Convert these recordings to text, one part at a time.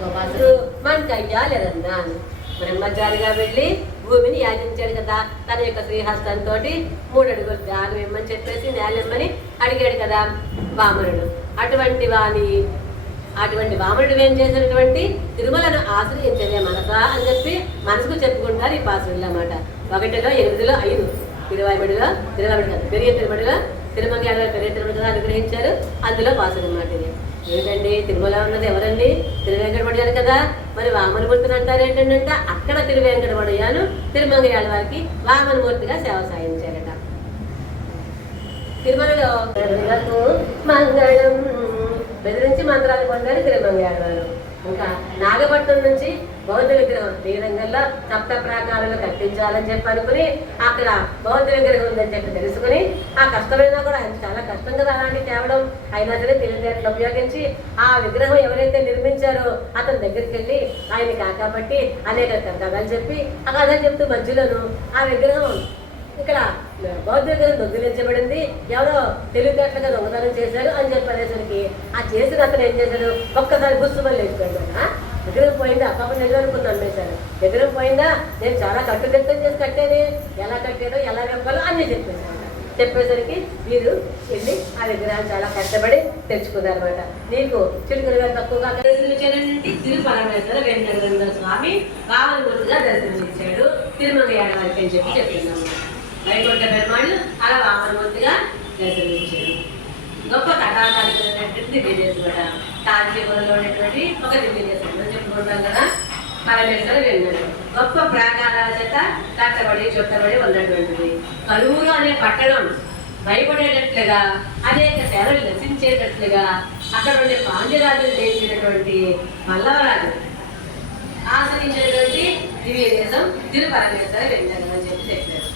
గోపాసుడు మనకయ్యా లేదన్నాను బ్రహ్మచారిగా వెళ్ళి భూమిని యాచించాడు కదా. తన యొక్క శ్రీహస్తంతో మూడు అడుగులు దానం ఇమ్మని చెప్పేసి నేలమ్మని అడిగాడు కదా వామనుడు. అటువంటి వాని అటువంటి వామనుడు ఏం చేసినటువంటి? తిరుమలను ఆశ్రయించలే మనసా అని చెప్పి మనసుకు చెప్పుకుంటారు ఈ పాసులు అన్నమాట. ఒకటిలో ఎనిమిదిలో ఐదు. తిరువాయిమడిలో తిరువాయిమడి కదా పెరిగే తిరుమడిలో తిరుమల పెరిగే తిరుమల అనుగ్రహించారు అందులో పాసులు అన్నమాట ఇది. ఏంటండి తిరుమల ఉన్నది ఎవరండి? తిరువేంకటపడియారు కదా. మరి వామనమూర్తిని అంటారు ఏంటంటే అక్కడ తిరువేంకటపడియాను తిరుమంగయాల వారికి వామనమూర్తిగా సేవ సాగించారట తిరుమలలో మంగళం బెదిరించి మంత్రాలు పొందారు తిరుమంగయాల వారు. ఇంకా నాగపట్నం నుంచి బౌద్ధ విగ్రహం శ్రీరంగంలో సప్త ప్రాకారాలు కట్టించాలని చెప్పి అనుకుని అక్కడ బౌద్ధ విగ్రహం ఉందని చెప్పి తెలుసుకుని ఆ కష్టమైనా కూడా ఆయన చాలా కష్టం కదా అలాంటి తేవడం. అయినా సరే తెలివితేటలు ఉపయోగించి ఆ విగ్రహం ఎవరైతే నిర్మించారో అతని దగ్గరికి వెళ్ళి ఆయన కాకాపట్టి అనేక కథలు చెప్పి ఆ కథలు చెప్తూ మధ్యలోను ఆ విగ్రహం ఇక్కడ బౌద్ధ విగ్రహం దొంగిలించబడింది. ఎవరో తెలివితేటలుగా దొంగతనం చేశారు అని చెప్పి అనేసరికి ఆ చేసిన అతను ఏం చేశాడు? ఒక్కసారి గుస్తుమని లేచిపోయాడు దగ్గరకు విగ్రహం పోయిందా పాప నిజం అనుకుని అమ్మేశాడు విగ్రహం పోయిందా? నేను చాలా కట్టుదిట్టం చేసి కట్టేది. ఎలా కట్టాడో ఎలా వెప్పాలో అన్నీ చెప్పేశాడు చెప్పేసరికి వీరు వెళ్ళి ఆ విగ్రహాన్ని చాలా కష్టపడి తెచ్చుకున్నారు అనమాట నీకు చిరుకులు తక్కువగా దర్శనమిచ్చాడంటే తిరుపరమేశ్వర పరమేశ్వర స్వామి స్వామి గురుగా దర్శనమిచ్చాడు. తిరుమల ఏడవారికి అని చెప్పి చెప్తున్నాము వైకుంఠ పెరుమాళ్ళు అలా వామనమూర్తిగా దర్శనమిచ్చాడు. గొప్ప కథాకాలిక దివ్య దేశం కూడా కాంచీపురంలో ఉన్నటువంటి ఒక దివ్య దేశం చెప్పుకుంటాం కదా పరమేశ్వర వెన్నడు గొప్ప ప్రాకారాల చేత కట్టబడి చుట్టబడి ఉన్నటువంటిది. కరువురు అనే పట్టణం భయపడేటట్లుగా అనేక సేవలు నశించేటట్లుగా అక్కడ ఉండే పాండ్యరాజులు చేసినటువంటి మల్లవరాజు. ఆశ్రయించినటువంటి దివ్యదేశం తిరు పరమేశ్వర వెళ్ళారు అని చెప్పి చెప్పారు.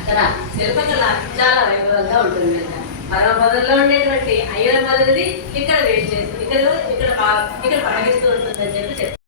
అక్కడ శిల్పకళ చాలా వైభవంగా ఉంటుంది పరమపదంలో ఉండేటువంటి అయ్యల మొదటిది ఇక్కడ వేడి చేస్తుంది ఇక్కడ ఇక్కడ ఇక్కడ ఇక్కడ ఉంటుంది ఉంటుందని చెప్పి చెప్పారు